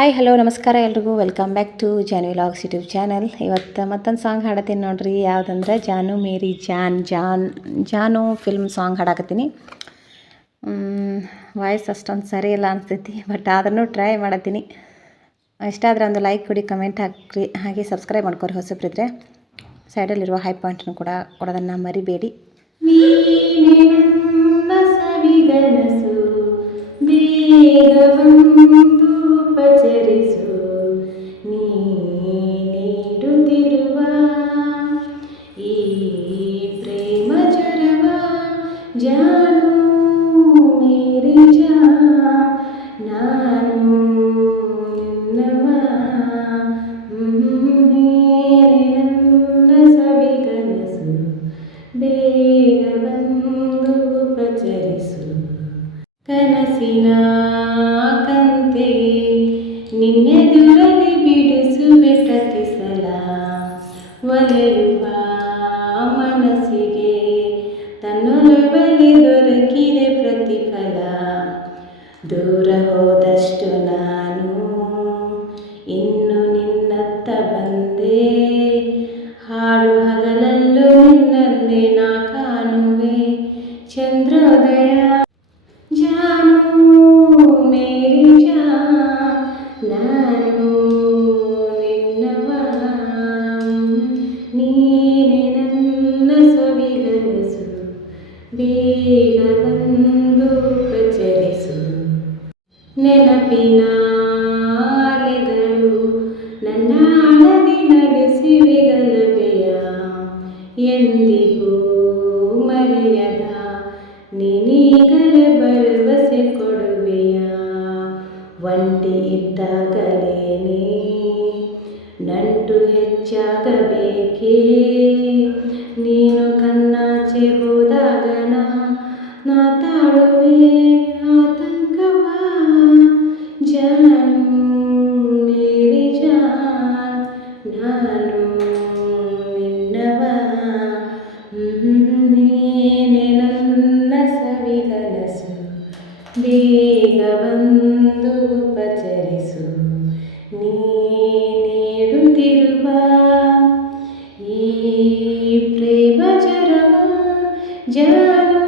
Hi hello ನಮಸ್ಕಾರ ಎಲ್ರಿಗೂ welcome back to Janu vlogs YouTube channel. ಇವತ್ತು ಮತ್ತೊಂದು ಸಾಂಗ್ ಹಾಡತ್ತೀನಿ ನೋಡ್ರಿ. ಯಾವುದಂದ್ರೆ ಜಾನು ಮೇರಿ ಜಾನು ಫಿಲ್ಮ್ ಸಾಂಗ್ ಹಾಡಕತ್ತೀನಿ. ವಾಯ್ಸ್ ಅಷ್ಟೊಂದು ಸರಿ ಇಲ್ಲ ಅನಿಸ್ತೈತಿ, ಬಟ್ ಆದ್ರೂ ಟ್ರೈ ಮಾಡತ್ತೀನಿ. ಇಷ್ಟ ಆದರೆ ಒಂದು ಲೈಕ್ ಕೊಡಿ, ಕಮೆಂಟ್ ಹಾಕಿರಿ, ಹಾಗೆ ಸಬ್ಸ್ಕ್ರೈಬ್ ಮಾಡ್ಕೊರಿ ಹೊಸಬ್ರಿದ್ರೆ. ಸೈಡಲ್ಲಿರುವ ಹೈ ಪಾಯಿಂಟನ್ನು ಕೂಡ ಕೊಡೋದನ್ನು ಮರಿಬೇಡಿ. ಪಚರಿಸು ನೀ ನೀಡುತ್ತಿರುವ ಈ ಪ್ರೇಮ ಜರವ ಜಾನು ಮೇರಿ ನಾನು ನಿನ್ನವ ನನ್ನ ಸವಿಗನಸು ಬೇಗ ಬಂದು ಪಚರಿಸು ಕನಸಿನ ಕಂತೆ ನಿನ್ನೆದುರಲ್ಲಿ ಬಿಡಿಸುವೆ ಪ್ರತಿ ಸಲ ಒಲೆಯುವ ಮನಸ್ಸಿಗೆ ತನ್ನೊಲವಲ್ಲಿ ದೊರಕಿದೆ ಪ್ರತಿಫಲ. ದೂರ ಹೋದಷ್ಟು ನಾನು ಇನ್ನು ನಿನ್ನತ್ತ ಬಂದೆ, ಹಾಡು ಹಗಲಲ್ಲೂ ನಿನ್ನನ್ನೇ ನಾ ಕಾಣುವೆ ಚಂದ್ರೋದಯ. ಜಾನು ಮೇರಿ ನಾನು ನಿನ್ನವ, ನೀನೆ ನನ್ನ ಸವಿಗನಸು ಬೇಗ ಬಂದು ಪ್ರಚರಿಸು. ನೆನಪಿನ ಅಲೆಗಳು ನನ್ನ ಹಳದಿ ನಡೆಸಿವೆ ಗಲಭೆಯ, ಎಂದಿಗೂ ಮರೆಯದ ನೀನೀಗಲೇ ಭರವಸೆ ಕೊಡುವೆಯ. ಒಂಟಿ ಇದ್ದಾಗಲೇನೆ ನಂಟು ಹೆಚ್ಚಾಗಬೇಕೇ, ನೀನು ಕಣ್ಣಾಚೆ ಹೋದಾಗ ನಾ ತಾಳುವೆ ಆತಂಕವ. ಜಾನು ಮೇರಿ ನಾನು ನಿನ್ನವ, ನೀನೆ ನನ್ನ ಸವಿಗನಸು ಬೇಗ ಬಂದು ಪಚರಿಸು ನೀ ನೀಡುತ್ತಿರುವ ಈ ಪ್ರೇಮ ಜರವ ಜಾನು